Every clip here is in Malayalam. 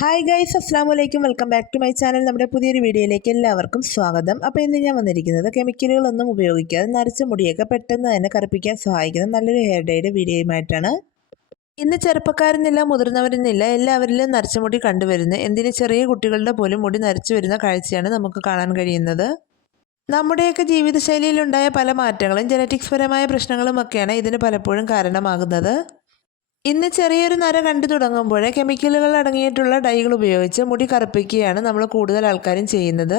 ഹായ് ഗൈസ് അസ്സാം വലൈക്കും welcome back to my channel നമ്മുടെ പുതിയൊരു വീഡിയോയിലേക്ക് എല്ലാവർക്കും സ്വാഗതം. അപ്പോൾ ഇന്ന് ഞാൻ വന്നിരിക്കുന്നത് കെമിക്കലുകളൊന്നും ഉപയോഗിക്കാതെ നരച്ച മുടിയൊക്കെ പെട്ടെന്ന് തന്നെ കറുപ്പിക്കാൻ സഹായിക്കുന്ന നല്ലൊരു ഹെയർ ഡേയുടെ വീഡിയോയുമായിട്ടാണ്. ഇന്ന് ചെറുപ്പക്കാരെന്നില്ല മുതിർന്നവരെന്നില്ല എല്ലാവരിലും നരച്ച മുടി കണ്ടുവരുന്നത് എന്തിന് ചെറിയ കുട്ടികളുടെ പോലും മുടി നരച്ചു വരുന്ന കാഴ്ചയാണ് നമുക്ക് കാണാൻ കഴിയുന്നത്. നമ്മുടെയൊക്കെ ജീവിതശൈലിയിലുണ്ടായ പല മാറ്റങ്ങളും ജനറ്റിക്സ് പരമായ പ്രശ്നങ്ങളുമൊക്കെയാണ് ഇതിന് പലപ്പോഴും കാരണമാകുന്നത്. ഇന്ന് ചെറിയൊരു നര കണ്ടു തുടങ്ങുമ്പോൾ കെമിക്കലുകൾ അടങ്ങിയിട്ടുള്ള ഡൈകൾ ഉപയോഗിച്ച് മുടി കറുപ്പിക്കുകയാണ് നമ്മൾ കൂടുതൽ ആൾക്കാരും ചെയ്യുന്നത്.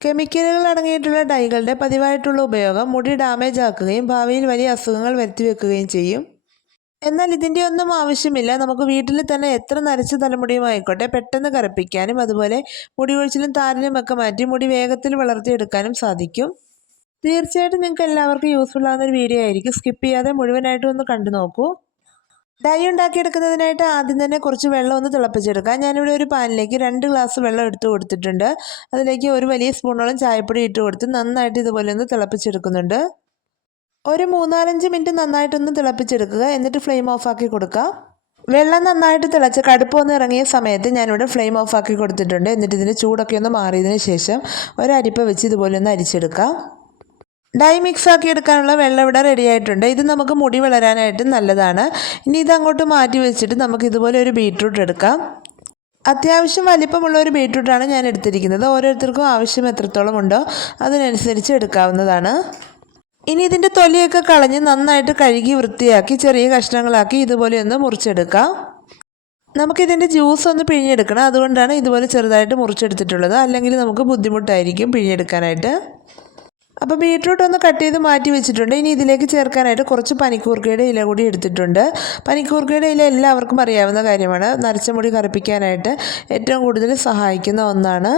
കെമിക്കലുകൾ അടങ്ങിയിട്ടുള്ള ഡൈകളുടെ പതിവായിട്ടുള്ള ഉപയോഗം മുടി ഡാമേജ് ആക്കുകയും ഭാവിയിൽ വലിയ അസുഖങ്ങൾ വരുത്തി വെക്കുകയും ചെയ്യും. എന്നാൽ ഇതിന്റെ ഒന്നും ആവശ്യമില്ല. നമുക്ക് വീട്ടിൽ തന്നെ എത്ര നരച്ച തലമുടിയും ആയിക്കോട്ടെ പെട്ടെന്ന് കറുപ്പിക്കാനും അതുപോലെ മുടി ഒഴിച്ചിലും താരനും ഒക്കെ മാറ്റി മുടി വേഗത്തിൽ വളർത്തിയെടുക്കാനും സാധിക്കും. തീർച്ചയായിട്ടും നിങ്ങൾക്ക് എല്ലാവർക്കും യൂസ്ഫുൾ ആകുന്ന ഒരു വീഡിയോ ആയിരിക്കും. സ്കിപ്പ് ചെയ്യാതെ മുഴുവനായിട്ടും ഒന്ന് കണ്ടു നോക്കൂ. ഡൈ ഉണ്ടാക്കിയെടുക്കുന്നതിനായിട്ട് ആദ്യം തന്നെ കുറച്ച് വെള്ളം ഒന്ന് തിളപ്പിച്ചെടുക്കാം. ഞാനിവിടെ ഒരു പാനിലേക്ക് രണ്ട് ഗ്ലാസ് വെള്ളം എടുത്ത് കൊടുത്തിട്ടുണ്ട്. അതിലേക്ക് ഒരു വലിയ സ്പൂണോളം ചായപ്പൊടി ഇട്ട് കൊടുത്ത് നന്നായിട്ട് ഇതുപോലെ ഒന്ന് തിളപ്പിച്ചെടുക്കുന്നുണ്ട്. ഒരു മൂന്നാലഞ്ച് മിനിറ്റ് നന്നായിട്ടൊന്ന് തിളപ്പിച്ചെടുക്കുക. എന്നിട്ട് ഫ്ലെയിം ഓഫ് ആക്കി കൊടുക്കുക വെള്ളം നന്നായിട്ട് തിളച്ച് കടുപ്പ് ഒന്ന് ഇറങ്ങിയ സമയത്ത് ഞാനിവിടെ ഫ്ലെയിം ഓഫ് ആക്കി കൊടുത്തിട്ടുണ്ട്. എന്നിട്ട് ഇതിന്റെ ചൂടൊക്കെ ഒന്ന് മാറിയതിന് ശേഷം ഒരരിപ്പ വെച്ച് ഇതുപോലെ ഒന്ന് അരിച്ചെടുക്കാം. ഡൈ മിക്സ് ആക്കി എടുക്കാനുള്ള വെള്ളം ഇവിടെ റെഡി ആയിട്ടുണ്ട്. ഇത് നമുക്ക് മുടി വളരാനായിട്ട് നല്ലതാണ്. ഇനി ഇത് അങ്ങോട്ട് മാറ്റി വെച്ചിട്ട് നമുക്ക് ഇതുപോലെ ഒരു ബീട്രൂട്ട് എടുക്കാം. അത്യാവശ്യം വലിപ്പമുള്ള ഒരു ബീട്രൂട്ടാണ് ഞാൻ എടുത്തിരിക്കുന്നത്. ഓരോരുത്തർക്കും ആവശ്യം എത്രത്തോളം ഉണ്ടോ അതിനനുസരിച്ച് എടുക്കാവുന്നതാണ്. ഇനി ഇതിന്റെ തൊലിയൊക്കെ കളഞ്ഞ് നന്നായിട്ട് കഴുകി വൃത്തിയാക്കി ചെറിയ കഷ്ണങ്ങളാക്കി ഇതുപോലെ ഒന്ന് മുറിച്ചെടുക്കാം. നമുക്കിതിന്റെ ജ്യൂസ് ഒന്ന് പിഴിഞ്ഞെടുക്കണം. അതുകൊണ്ടാണ് ഇതുപോലെ ചെറുതായിട്ട് മുറിച്ചെടുത്തിട്ടുള്ളത്. അല്ലെങ്കിൽ നമുക്ക് ബുദ്ധിമുട്ടായിരിക്കും പിഴിഞ്ഞെടുക്കാനായിട്ട്. അപ്പോൾ ബീട്രൂട്ട് ഒന്ന് കട്ട് ചെയ്ത് മാറ്റി വെച്ചിട്ടുണ്ട്. ഇനി ഇതിലേക്ക് ചേർക്കാനായിട്ട് കുറച്ച് പനിക്കൂർക്കയുടെ ഇല കൂടി എടുത്തിട്ടുണ്ട്. പനിക്കൂർക്കയുടെ ഇല എല്ലാവർക്കും അറിയാവുന്ന കാര്യമാണ്. നരച്ച മുടി കറുപ്പിക്കാനായിട്ട് ഏറ്റവും കൂടുതൽ സഹായിക്കുന്ന ഒന്നാണ്.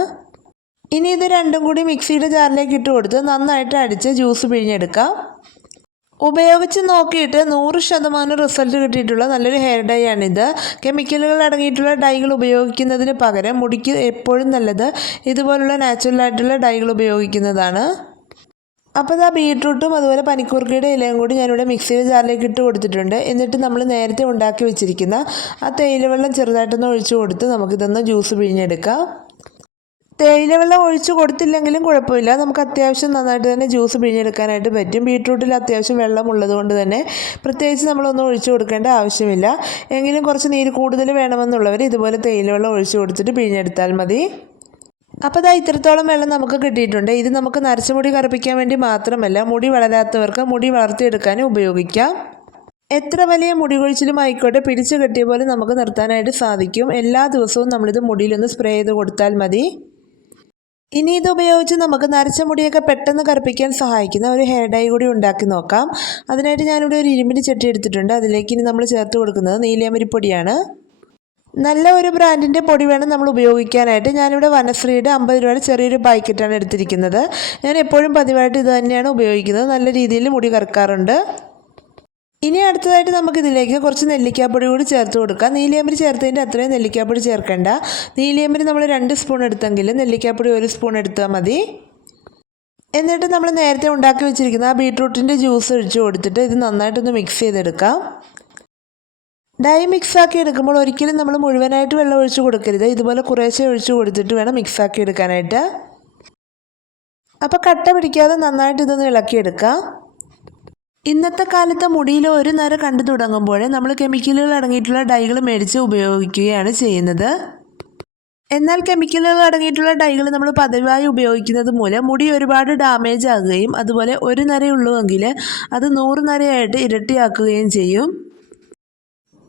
ഇനി ഇത് രണ്ടും കൂടി മിക്സിയുടെ ജാറിലേക്ക് ഇട്ട് കൊടുത്ത് നന്നായിട്ട് അടിച്ച് ജ്യൂസ് പിഴിഞ്ഞെടുക്കാം. ഉപയോഗിച്ച് നോക്കിയിട്ട് നൂറ് ശതമാനം റിസൾട്ട് കിട്ടിയിട്ടുള്ള നല്ലൊരു ഹെയർ ഡൈ ആണിത്. കെമിക്കലുകൾ അടങ്ങിയിട്ടുള്ള ഡൈകൾ ഉപയോഗിക്കുന്നതിന് പകരം മുടിക്ക് എപ്പോഴും നല്ലത് ഇതുപോലുള്ള നാച്ചുറലായിട്ടുള്ള ഡൈകൾ ഉപയോഗിക്കുന്നതാണ്. അപ്പോൾ ഇതാ ബീട്രൂട്ടും അതുപോലെ പനിക്കൂർക്കയുടെ ഇലയും കൂടി ഞാനിവിടെ മിക്സിയുടെ ജാറിലേക്ക് ഇട്ട് കൊടുത്തിട്ടുണ്ട്. എന്നിട്ട് നമ്മൾ നേരത്തെ ഉണ്ടാക്കി വെച്ചിരിക്കുന്ന ആ തേയില വെള്ളം ചെറുതായിട്ടൊന്ന് ഒഴിച്ചു കൊടുത്ത് നമുക്കിതൊന്ന് ജ്യൂസ് പിഴിഞ്ഞെടുക്കാം. തേയില വെള്ളം ഒഴിച്ച് കൊടുത്തില്ലെങ്കിലും കുഴപ്പമില്ല. നമുക്ക് അത്യാവശ്യം നന്നായിട്ട് തന്നെ ജ്യൂസ് പിഴിഞ്ഞെടുക്കാനായിട്ട് പറ്റും. ബീട്രൂട്ടിൽ അത്യാവശ്യം വെള്ളം ഉള്ളതുകൊണ്ട് തന്നെ പ്രത്യേകിച്ച് നമ്മളൊന്നും ഒഴിച്ചു കൊടുക്കേണ്ട ആവശ്യമില്ല. എങ്കിലും കുറച്ച് നീര് കൂടുതൽ വേണമെന്നുള്ളവർ ഇതുപോലെ തേയില വെള്ളം ഒഴിച്ചു കൊടുത്തിട്ട് പിഴിഞ്ഞെടുത്താൽ മതി. അപ്പോൾ ഇതാ ഇത്രത്തോളം വെള്ളം നമുക്ക് കിട്ടിയിട്ടുണ്ട്. ഇത് നമുക്ക് നരച്ച മുടി കറുപ്പിക്കാൻ വേണ്ടി മാത്രമല്ല മുടി വളരാത്തവർക്ക് മുടി വളർത്തിയെടുക്കാനും ഉപയോഗിക്കാം. എത്ര വലിയ മുടി കൊഴിച്ചിലും ആയിക്കോട്ടെ പിടിച്ചു കെട്ടിയ പോലെ നമുക്ക് നിർത്താനായിട്ട് സാധിക്കും. എല്ലാ ദിവസവും നമ്മളിത് മുടിയിലൊന്ന് സ്പ്രേ ചെയ്ത് കൊടുത്താൽ മതി. ഇനി ഇത് ഉപയോഗിച്ച് നമുക്ക് നരച്ച മുടിയൊക്കെ പെട്ടെന്ന് കറുപ്പിക്കാൻ സഹായിക്കുന്ന ഒരു ഹെയർ ഡൈ കൂടി ഉണ്ടാക്കി നോക്കാം. അതിനായിട്ട് ഞാനിവിടെ ഒരു ഇരുമ്പിന്റെ ചട്ടി എടുത്തിട്ടുണ്ട്. അതിലേക്ക് ഇനി നമ്മൾ ചേർത്ത് കൊടുക്കുന്നത് നീലിയമരിപ്പൊടിയാണ്. നല്ല ഒരു ബ്രാൻഡിന്റെ പൊടി വേണം നമ്മൾ ഉപയോഗിക്കാനായിട്ട്. ഞാനിവിടെ വനശ്രീയുടെ അമ്പത് രൂപയുടെ ചെറിയൊരു പാക്കറ്റാണ് എടുത്തിരിക്കുന്നത്. ഞാൻ എപ്പോഴും പതിവായിട്ട് ഇത് തന്നെയാണ് ഉപയോഗിക്കുന്നത്. നല്ല രീതിയിൽ മുടി കറക്കാറുണ്ട്. ഇനി അടുത്തതായിട്ട് നമുക്കിതിലേക്ക് കുറച്ച് നെല്ലിക്കാപ്പൊടി കൂടി ചേർത്ത് കൊടുക്കാം. നീലിയമ്പരി ചേർത്തതിന്റെ അത്രയും നെല്ലിക്കാപ്പൊടി ചേർക്കേണ്ട. നീലിയമ്പരി നമ്മൾ രണ്ട് സ്പൂൺ എടുത്തെങ്കിൽ നെല്ലിക്കാപ്പൊടി ഒരു സ്പൂൺ എടുത്താൽ മതി. എന്നിട്ട് നമ്മൾ നേരത്തെ ഉണ്ടാക്കി വെച്ചിരിക്കുന്ന ആ ബീട്രൂട്ടിന്റെ ജ്യൂസ് ഒഴിച്ച് കൊടുത്തിട്ട് ഇത് നന്നായിട്ടൊന്ന് മിക്സ് ചെയ്തെടുക്കാം. ഡൈ മിക്സ് ആക്കി എടുക്കുമ്പോൾ ഒരിക്കലും നമ്മൾ മുഴുവനായിട്ട് വെള്ളം ഒഴിച്ചു കൊടുക്കരുത്. ഇതുപോലെ കുറേശ്ശെ ഒഴിച്ചു കൊടുത്തിട്ട് വേണം മിക്സ് ആക്കി എടുക്കാനായിട്ട്. അപ്പോൾ കട്ട പിടിക്കാതെ നന്നായിട്ട് ഇതൊന്ന് ഇളക്കിയെടുക്കാം. ഇന്നത്തെ കാലത്ത് മുടിയിൽ ഒരു നേരം കണ്ടു തുടങ്ങുമ്പോഴേ നമ്മൾ കെമിക്കലുകൾ അടങ്ങിയിട്ടുള്ള ഡൈകൾ മേടിച്ച് ഉപയോഗിക്കുകയാണ് ചെയ്യുന്നത്. എന്നാൽ കെമിക്കലുകൾ അടങ്ങിയിട്ടുള്ള ഡൈകൾ നമ്മൾ പതിവായി ഉപയോഗിക്കുന്നത് മൂലം മുടി ഒരുപാട് ഡാമേജ് ആകുകയും അതുപോലെ ഒരു നരയുള്ളൂവെങ്കിൽ അത് നൂറ് നരയായിട്ട് ഇരട്ടിയാക്കുകയും ചെയ്യും.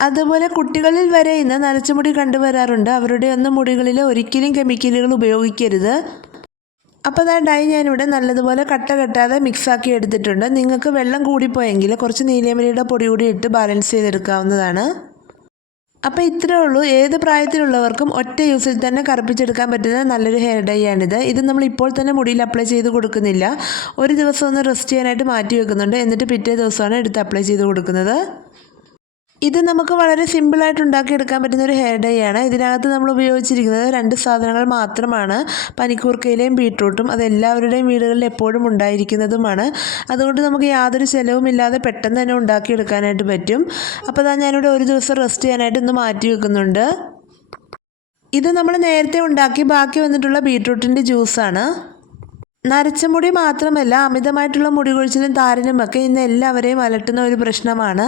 അതുപോലെ കുട്ടികളിൽ വരെ ഇന്ന് നരച്ചുമുടി കണ്ടുവരാറുണ്ട്. അവരുടെ ഒന്നും മുടികളിൽ ഒരിക്കലും കെമിക്കലുകൾ ഉപയോഗിക്കരുത്. അപ്പോൾ ഞാൻ ഡൈ ഞാനിവിടെ നല്ലതുപോലെ കട്ട കെട്ടാതെ മിക്സാക്കി എടുത്തിട്ടുണ്ട്. നിങ്ങൾക്ക് വെള്ളം കൂടിപ്പോയെങ്കിൽ കുറച്ച് നീലയമരിയുടെ പൊടി കൂടി ഇട്ട് ബാലൻസ് ചെയ്തെടുക്കാവുന്നതാണ്. അപ്പോൾ ഇത്രേ ഉള്ളൂ. ഏത് പ്രായത്തിലുള്ളവർക്കും ഒറ്റ യൂസിൽ തന്നെ കറുപ്പിച്ചെടുക്കാൻ പറ്റുന്ന നല്ലൊരു ഹെയർ ഡൈ ആണിത്. ഇത് നമ്മൾ ഇപ്പോൾ തന്നെ മുടിയിൽ അപ്ലൈ ചെയ്ത് കൊടുക്കുന്നില്ല. ഒരു ദിവസം ഒന്ന് റെസ്റ്റ് ചെയ്യാനായിട്ട് മാറ്റി വെക്കുന്നുണ്ട്. എന്നിട്ട് പിറ്റേ ദിവസമാണ് എടുത്ത് അപ്ലൈ ചെയ്ത് കൊടുക്കുന്നത്. ഇത് നമുക്ക് വളരെ സിമ്പിളായിട്ട് ഉണ്ടാക്കിയെടുക്കാൻ പറ്റുന്ന ഒരു ഹെയർ ഡൈ ആണ്. ഇതിനകത്ത് നമ്മൾ ഉപയോഗിച്ചിരിക്കുന്നത് രണ്ട് സാധനങ്ങൾ മാത്രമാണ്. പനിക്കൂർക്കയിലെയും ബീട്രൂട്ടും അത് എല്ലാവരുടെയും വീടുകളിൽ എപ്പോഴും ഉണ്ടായിരിക്കുന്നതുമാണ്. അതുകൊണ്ട് നമുക്ക് യാതൊരു ചിലവും ഇല്ലാതെ പെട്ടെന്ന് തന്നെ ഉണ്ടാക്കിയെടുക്കാനായിട്ട് പറ്റും. അപ്പോൾ അതാ ഞാനിവിടെ ഒരു ദിവസം റെസ്റ്റ് ചെയ്യാനായിട്ട് ഇന്ന് മാറ്റി വെക്കുന്നുണ്ട്. ഇത് നമ്മൾ നേരത്തെ ഉണ്ടാക്കി ബാക്കി വന്നിട്ടുള്ള ബീട്രൂട്ടിന്റെ ജ്യൂസാണ് നരച്ച മുടി മാത്രമല്ല അമിതമായിട്ടുള്ള മുടി കൊഴിച്ചിലും താരനുമൊക്കെ ഇന്ന് എല്ലാവരെയും അലട്ടുന്ന ഒരു പ്രശ്നമാണ്.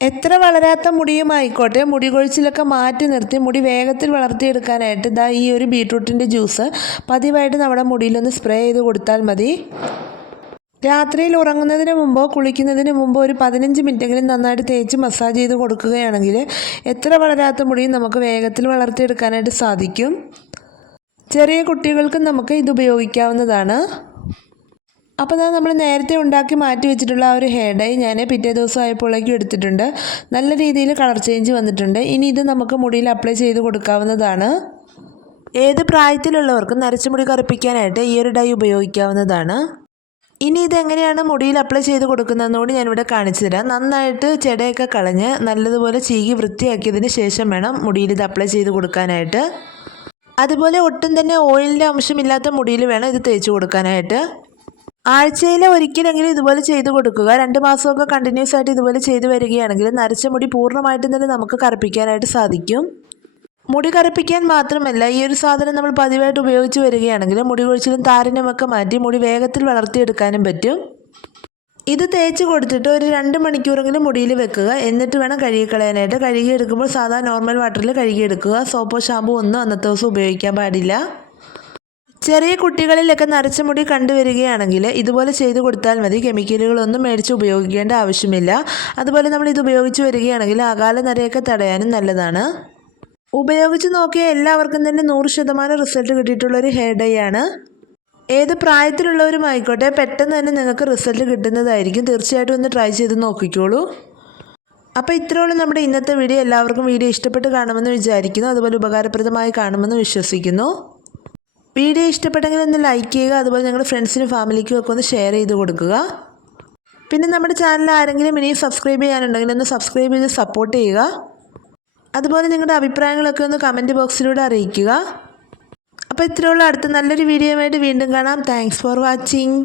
എത്ര വളരാത്ത മുടിയും ആയിക്കോട്ടെ മുടി കൊഴിച്ചിലൊക്കെ മാറ്റി നിർത്തി മുടി വേഗത്തിൽ വളർത്തിയെടുക്കാനായിട്ട് ഇതാ ഈ ഒരു ബീട്രൂട്ടിന്റെ ജ്യൂസ് പതിവായിട്ട് നമ്മുടെ മുടിയിലൊന്ന് സ്പ്രേ ചെയ്ത് കൊടുത്താൽ മതി. രാത്രിയിൽ ഉറങ്ങുന്നതിന് മുമ്പോ കുളിക്കുന്നതിന് മുമ്പോ ഒരു പതിനഞ്ച് മിനിറ്റെങ്കിലും നന്നായിട്ട് തേച്ച് മസാജ് ചെയ്ത് കൊടുക്കുകയാണെങ്കിൽ എത്ര വളരാത്ത മുടിയും നമുക്ക് വേഗത്തിൽ വളർത്തിയെടുക്കാനായിട്ട് സാധിക്കും. ചെറിയ കുട്ടികൾക്കും നമുക്ക് ഇത് ഉപയോഗിക്കാവുന്നതാണ്. അപ്പോൾ ഞാൻ നമ്മൾ നേരത്തെ ഉണ്ടാക്കി മാറ്റി വെച്ചിട്ടുള്ള ആ ഒരു ഹെയർ ഡൈ ഞാൻ പിറ്റേ ദിവസം ആയപ്പോഴേക്കും എടുത്തിട്ടുണ്ട്. നല്ല രീതിയിൽ കളർ ചേഞ്ച് വന്നിട്ടുണ്ട്. ഇനി ഇത് നമുക്ക് മുടിയിൽ അപ്ലൈ ചെയ്ത് കൊടുക്കാവുന്നതാണ്. ഏത് പ്രായത്തിലുള്ളവർക്കും നരച്ച മുടി കറുപ്പിക്കാനായിട്ട് ഈ ഒരു ഡൈ ഉപയോഗിക്കാവുന്നതാണ്. ഇനി ഇതെങ്ങനെയാണ് മുടിയിൽ അപ്ലൈ ചെയ്ത് കൊടുക്കുന്നതെന്ന് കൂടി ഞാനിവിടെ കാണിച്ചു തരാം. നന്നായിട്ട് ചെടയൊക്കെ കളഞ്ഞ് നല്ലതുപോലെ ചീകി വൃത്തിയാക്കിയതിന് ശേഷം വേണം മുടിയിൽ ഇത് അപ്ലൈ ചെയ്ത് കൊടുക്കാനായിട്ട്. അതുപോലെ ഒട്ടും തന്നെ ഓയിലിന്റെ അംശമില്ലാത്ത മുടിയിൽ വേണം ഇത് തേച്ച് കൊടുക്കാനായിട്ട്. ആഴ്ചയിൽ ഒരിക്കലെങ്കിലും ഇതുപോലെ ചെയ്തു കൊടുക്കുക. രണ്ട് മാസമൊക്കെ കണ്ടിന്യൂസ് ആയിട്ട് ഇതുപോലെ ചെയ്തു വരികയാണെങ്കിൽ നരച്ച മുടി പൂർണമായിട്ടും തന്നെ നമുക്ക് കറുപ്പിക്കാനായിട്ട് സാധിക്കും. മുടി കറുപ്പിക്കാൻ മാത്രമല്ല ഈ ഒരു സാധനം നമ്മൾ പതിവായിട്ട് ഉപയോഗിച്ച് വരികയാണെങ്കിൽ മുടി കൊഴിച്ചിലും താരനുമൊക്കെ മാറ്റി മുടി വേഗത്തിൽ വളർത്തിയെടുക്കാനും പറ്റും. ഇത് തേച്ച് കൊടുത്തിട്ട് ഒരു രണ്ട് മണിക്കൂറെങ്കിലും മുടിയിൽ വെക്കുക. എന്നിട്ട് വേണം കഴുകിക്കളയാനായിട്ട്. കഴുകിയെടുക്കുമ്പോൾ സാധാ നോർമൽ വാട്ടറിൽ കഴുകിയെടുക്കുക. സോപ്പോ ഷാമ്പു ഒന്നും അന്നത്തെ ദിവസം ഉപയോഗിക്കാൻ പാടില്ല. ചെറിയ കുട്ടികളിലൊക്കെ നരച്ച മുടി കണ്ടുവരികയാണെങ്കിൽ ഇതുപോലെ ചെയ്തു കൊടുത്താൽ മതി. കെമിക്കലുകളൊന്നും മേടിച്ച് ഉപയോഗിക്കേണ്ട ആവശ്യമില്ല. അതുപോലെ നമ്മൾ ഇത് ഉപയോഗിച്ച് വരികയാണെങ്കിൽ അകാല നരയൊക്കെ തടയാനും നല്ലതാണ്. ഉപയോഗിച്ച് നോക്കിയ എല്ലാവർക്കും തന്നെ നൂറ് ശതമാനം റിസൾട്ട് കിട്ടിയിട്ടുള്ള ഒരു ഹെയർ ഡൈ ആണ്. ഏത് പ്രായത്തിലുള്ളവരുമായിക്കോട്ടെ പെട്ടെന്ന് തന്നെ നിങ്ങൾക്ക് റിസൾട്ട് കിട്ടുന്നതായിരിക്കും. തീർച്ചയായിട്ടും ഒന്ന് ട്രൈ ചെയ്ത് നോക്കിക്കോളൂ. അപ്പോൾ ഇത്രയുള്ള നമ്മുടെ ഇന്നത്തെ വീഡിയോ. എല്ലാവർക്കും വീഡിയോ ഇഷ്ടപ്പെട്ട് കാണുമെന്ന് വിചാരിക്കുന്നു. അതുപോലെ ഉപകാരപ്രദമായി കാണുമെന്ന് വിശ്വസിക്കുന്നു. വീഡിയോ ഇഷ്ടപ്പെട്ടെങ്കിൽ ഒന്ന് ലൈക്ക് ചെയ്യുക അതുപോലെ നിങ്ങളുടെ ഫ്രണ്ട്സിനും ഫാമിലിക്കും ഒക്കെ ഒന്ന് ഷെയർ ചെയ്ത് കൊടുക്കുക. പിന്നെ നമ്മുടെ ചാനൽ ആരെങ്കിലും ഇനിയും സബ്സ്ക്രൈബ് ചെയ്യാനുണ്ടെങ്കിൽ ഒന്ന് സബ്സ്ക്രൈബ് ചെയ്ത് സപ്പോർട്ട് ചെയ്യുക. അതുപോലെ നിങ്ങളുടെ അഭിപ്രായങ്ങളൊക്കെ ഒന്ന് കമന്റ് ബോക്സിലൂടെ അറിയിക്കുക. അപ്പോൾ ഇത്രയുള്ള അടുത്ത നല്ലൊരു വീഡിയോയുമായിട്ട് വീണ്ടും കാണാം. Thanks for watching